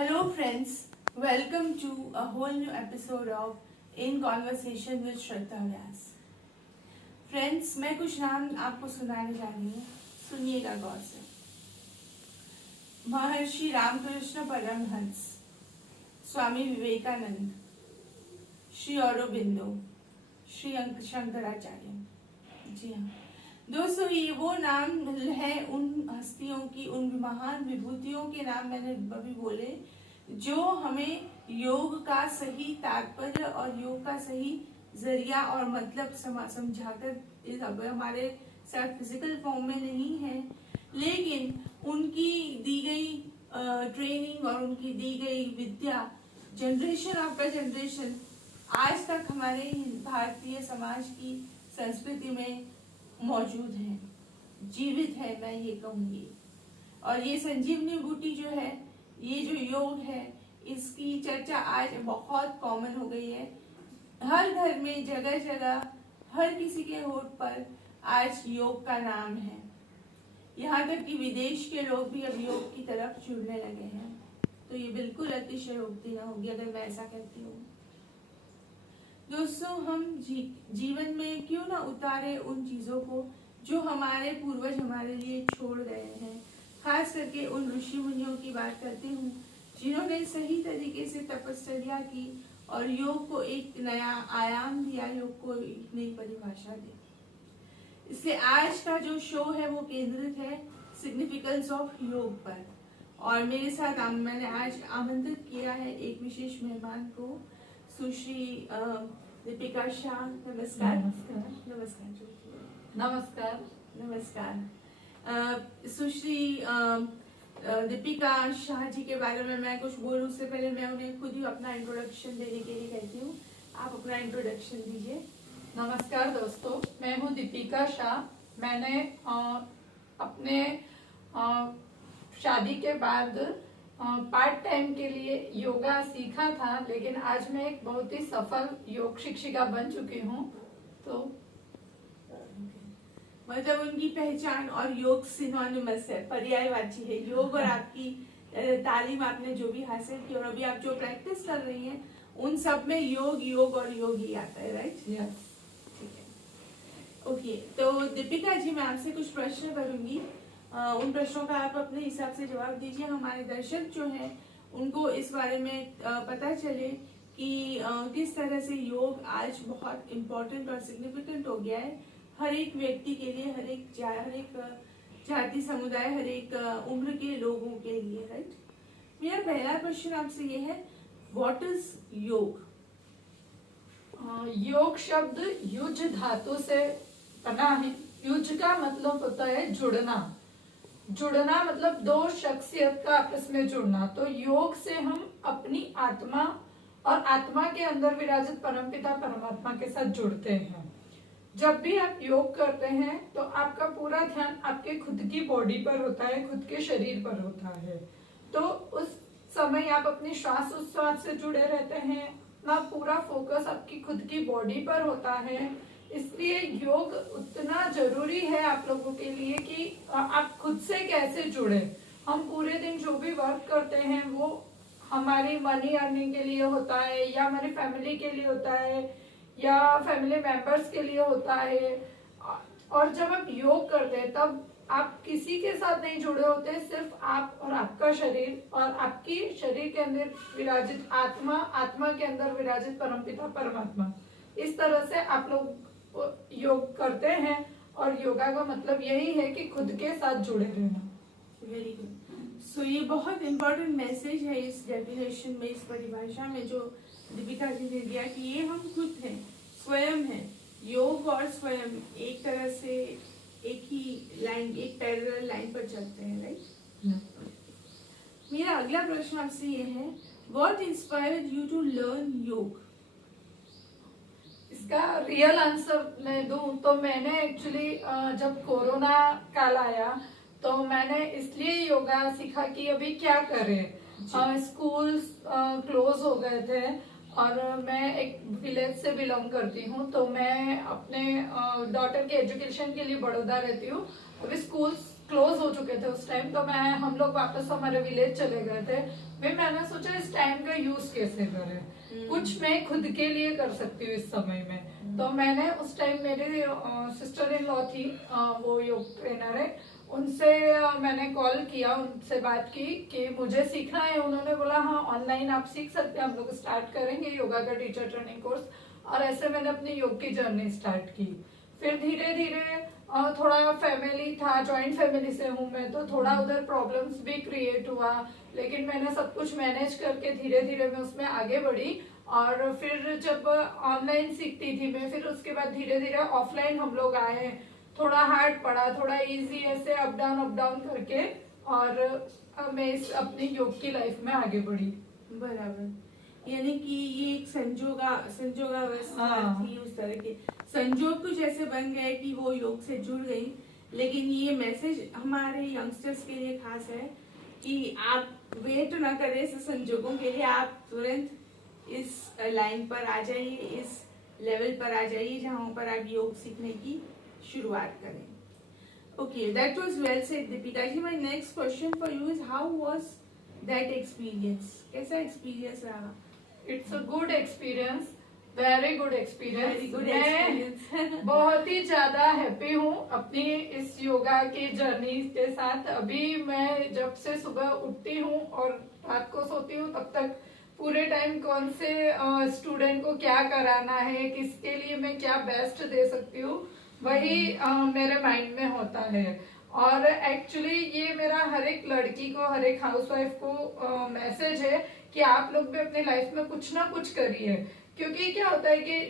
Hello friends, welcome to a whole new episode of In Conversation with Shraddha Vyas. Friends, मैं कुछ नाम आपको सुनाने जा रही हूँ, सुनिएगा गौर से। महर्षि रामकृष्ण परमहंस, स्वामी विवेकानंद, श्री औरोबिंदो, श्री शंकराचार्य। जी हाँ दोस्तों, ये वो नाम है उन हस्तियों की, उन महान विभूतियों के नाम मैंने अभी बोले जो हमें योग का सही तात्पर्य और योग का सही जरिया और मतलब समझाकर हमारे साथ फिजिकल फॉर्म में नहीं है, लेकिन उनकी दी गई ट्रेनिंग और उनकी दी गई विद्या जनरेशन आफ्टर जनरेशन आज तक हमारे भारतीय समाज की संस्कृति में मौजूद है, जीवित है, मैं ये कहूँगी। और ये संजीवनी बूटी जो है, ये जो योग है, इसकी चर्चा आज बहुत कॉमन हो गई है। हर घर में, जगह जगह, हर किसी के होठ पर आज योग का नाम है। यहाँ तक कि विदेश के लोग भी अब योग की तरफ जुड़ने लगे हैं। तो ये बिल्कुल अतिशयोक्ति ना होगी अगर मैं ऐसा कहती हूँ। दोस्तों, हम जीवन में क्यों ना उतारे उन चीजों को जो हमारे पूर्वज हमारे लिए छोड़ गए हैं। खास करके उन ऋषि मुनियों की बात करती हूँ जिन्होंने सही तरीके से तपस्या की और योग को एक नया आयाम दिया, योग को एक नई परिभाषा दी। इसलिए आज का जो शो है वो केंद्रित है सिग्निफिकेंस ऑफ योग पर। और मेरे साथ मैंने आज आमंत्रित किया है एक विशेष मेहमान को, सुश्री दीपिका शाह। नमस्कार। नमस्कार। नमस्कार। नमस्कार। सुश्री दीपिका शाह जी के बारे में मैं कुछ बोलूं उससे पहले मैं उन्हें खुद ही अपना इंट्रोडक्शन देने के लिए कहती हूँ। आप अपना इंट्रोडक्शन दीजिए। नमस्कार दोस्तों, मैं हूँ दीपिका शाह। मैंने अपने शादी के बाद पार्ट टाइम के लिए योगा सीखा था, लेकिन आज मैं एक बहुत ही सफल योग शिक्षिका बन चुकी हूँ। तो मतलब उनकी पहचान और योग सिनोनिमस है, पर्यायवाची है। योग और आपकी तालीम आपने जो भी हासिल की और अभी आप जो प्रैक्टिस कर रही हैं उन सब में योग योग और योग ही आता है, राइट? यस, ठीक है। ओके, तो दीपिका जी, मैं आपसे कुछ प्रश्न करूंगी। उन प्रश्नों का आप अपने हिसाब से जवाब दीजिए। हमारे दर्शक जो हैं उनको इस बारे में पता चले कि किस तरह से योग आज बहुत इम्पोर्टेंट और सिग्निफिकेंट हो गया है हर एक व्यक्ति के लिए, हर एक जाति समुदाय, हर एक उम्र के लोगों के लिए, राइट? मेरा पहला प्रश्न आपसे ये है, व्हाट इज योग? योग शब्द युज धातु से बना है। युज का मतलब होता है जुड़ना। जुड़ना मतलब दो शख्सियत का आपस में जुड़ना। तो योग से हम अपनी आत्मा और आत्मा के अंदर विराजित परमपिता परमात्मा के साथ जुड़ते हैं। जब भी आप योग करते हैं तो आपका पूरा ध्यान आपके खुद की बॉडी पर होता है, खुद के शरीर पर होता है। तो उस समय आप अपनी श्वास उच्छ्वास से जुड़े रहते हैं, ना पूरा फोकस आपकी खुद की बॉडी पर होता है। इसलिए योग उतना जरूरी है आप लोगों के लिए कि आप खुद से कैसे जुड़े। हम पूरे दिन जो भी वर्क करते हैं वो हमारी मनी अर्निंग के लिए होता है, या हमारी फैमिली के लिए होता है, या फैमिली मेंबर्स के लिए होता है। और जब आप योग करते हैं तब आप किसी के साथ नहीं जुड़े होते, सिर्फ आप और आपका शरीर और आपकी शरीर के अंदर विराजित आत्मा, आत्मा के अंदर विराजित परमपिता परमात्मा। इस तरह से आप लोग योग करते हैं और योगा का मतलब यही है कि खुद के साथ जुड़े रहना। Very good. सो ये बहुत इम्पोर्टेंट मैसेज है इस डेफिनेशन में, इस परिभाषा में जो दीपिका जी ने दिया कि ये हम खुद हैं, स्वयं हैं। योग और स्वयं एक तरह से एक ही लाइन, एक पैरेलल लाइन पर चलते हैं, राइट? मेरा अगला प्रश्न आपसे ये है, what inspired you to learn yoga? इसका रियल आंसर मैं दूं तो मैंने एक्चुअली जब कोरोना काल आया तो मैंने इसलिए योगा सीखा कि अभी क्या करें। स्कूल क्लोज हो गए थे और मैं एक विलेज से बिलोंग करती हूँ, तो मैं अपने डॉटर के एजुकेशन के लिए बड़ौदा रहती हूँ। अभी स्कूल क्लोज हो चुके थे उस टाइम, तो हम लोग वापस हमारे विलेज चले गए थे। फिर मैंने सोचा इस टाइम का यूज कैसे करें, कुछ मैं खुद के लिए कर सकती हूँ इस समय में। तो मैंने उस टाइम मेरी सिस्टर इन लॉ थी, वो योग ट्रेनर है, उनसे मैंने कॉल किया, उनसे बात की कि मुझे सीखना है। उन्होंने बोला हाँ ऑनलाइन आप सीख सकते हैं, हम लोग स्टार्ट करेंगे योगा का टीचर ट्रेनिंग कोर्स। और ऐसे मैंने अपनी योग की जर्नी स्टार्ट की। फिर धीरे धीरे थोड़ा फैमिली था, जॉइंट फैमिली से हूँ मैं, तो थोड़ा उधर प्रॉब्लम्स भी क्रिएट हुआ, लेकिन मैंने सब कुछ मैनेज करके धीरे धीरे मैं उसमें आगे बढ़ी। और फिर जब ऑनलाइन सीखती थी मैं, फिर उसके बाद धीरे धीरे ऑफलाइन हम लोग आए। थोड़ा हार्ड पड़ा, थोड़ा इजी, ऐसे अप डाउन करके, और मैं इस अपनी योग की लाइफ में आगे बढ़ी। बराबर, यानी कि ये एक संजोगावस्था हाँ। थी, उस तरह के संजोग कुछ ऐसे बन गए कि वो योग से जुड़ गई। लेकिन ये मैसेज हमारे यंगस्टर्स के लिए खास है कि आप वेट ना करें इस संजोगों के लिए, आप तुरंत इस लाइन पर आ जाइए, इस लेवल पर आ जाइए जहाँ पर आप योग सीखने की शुरुआत करें। Okay, that was well said, Deepika ji. My next question for you is, how was that experience? कैसा experience रहा? It's a good experience, very good experience. Very good मैं experience. बहुत ही ज्यादा हैप्पी हूँ अपनी इस योगा की जर्नी के साथ। अभी मैं जब से सुबह उठती हूँ और रात को सोती हूँ, तब तक पूरे टाइम कौन से स्टूडेंट को क्या कराना है, किसके लिए मैं क्या बेस्ट दे सकती हूँ, वही मेरे माइंड में होता है। और एक्चुअली ये मेरा हर एक लड़की को, हर एक हाउसवाइफ को मैसेज है कि आप लोग भी अपनी लाइफ में कुछ ना कुछ करिए। क्योंकि क्या होता है कि